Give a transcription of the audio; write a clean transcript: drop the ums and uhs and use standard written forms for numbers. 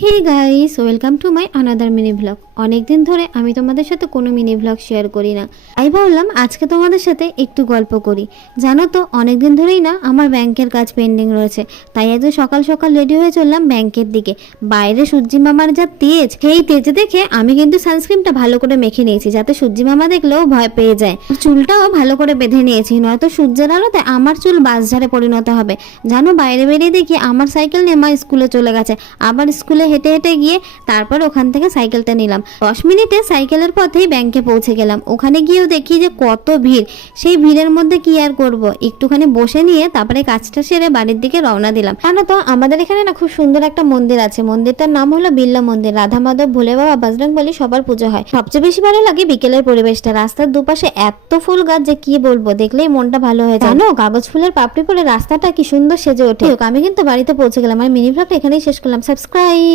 Hey guys, welcome to my another mini blog. অনেকদিন ধরে আমি তোমাদের সাথে কোনো মিনি ব্লগ শেয়ার করি না, তাই ভাবলাম আজকে তোমাদের সাথে একটু গল্প করি। জানো তো, অনেকদিন ধরেই না আমার ব্যাংকের কাজ পেন্ডিং রয়েছে, তাই আজ সকাল সকাল রেডি হয়ে চললাম ব্যাংকের দিকে। বাইরে সূর্যি মামার যা তেজ, সেই তেজে দেখে আমি কিন্তু সানস্ক্রিনটা ভালো করে মেখে নিয়েছি, যাতে সূর্যি মামা দেখলেও ভয় পেয়ে যায়। চুলটাও ভালো করে বেঁধে নিয়েছি, নয়তো সূর্যের আলোতে আমার চুল বাঁশঝাড়ে পরিণত হবে। জানো, বাইরে বেরিয়ে দেখি আমার সাইকেল নিয়ে মা স্কুলে চলে গেছে। আবার স্কুলে হেঁটে হেঁটে গিয়ে তারপর ওখান থেকে সাইকেলটা নিলাম। 10 মিনিটে সাইকেলের পথেই ব্যাংকে পৌঁছে গেলাম। ওখানে গিয়েও দেখি যে কত ভিড়। সেই ভিড়ের মধ্যে কি আর করব, একটুখানি বসে নিয়ে তারপরে কাজটা সেরে বাড়ির দিকে রওনা দিলাম। জানো তো, আমাদের এখানে না খুব সুন্দর একটা মন্দির আছে। মন্দিরটার নাম হলো বিল্লা মন্দির। রাধা মাধব, ভোলে বাবা, বজরংবলী সবার পুজো হয়। সবচেয়ে বেশি ভালো লাগে বিকেলের পরিবেশটা। রাস্তার দুপাশে এত ফুল গাছ যে কি বলবো, দেখলেই মনটা ভালো হয়ে যায়। জানো, কাগজ ফুলের পাপড়ি পরে রাস্তাটা কি সুন্দর সেজে ওঠে। আমি কিন্তু বাড়িতে পৌঁছে গেলাম। আর মিনি ব্লগটা এখানেই শেষ করলাম। সাবস্ক্রাইব।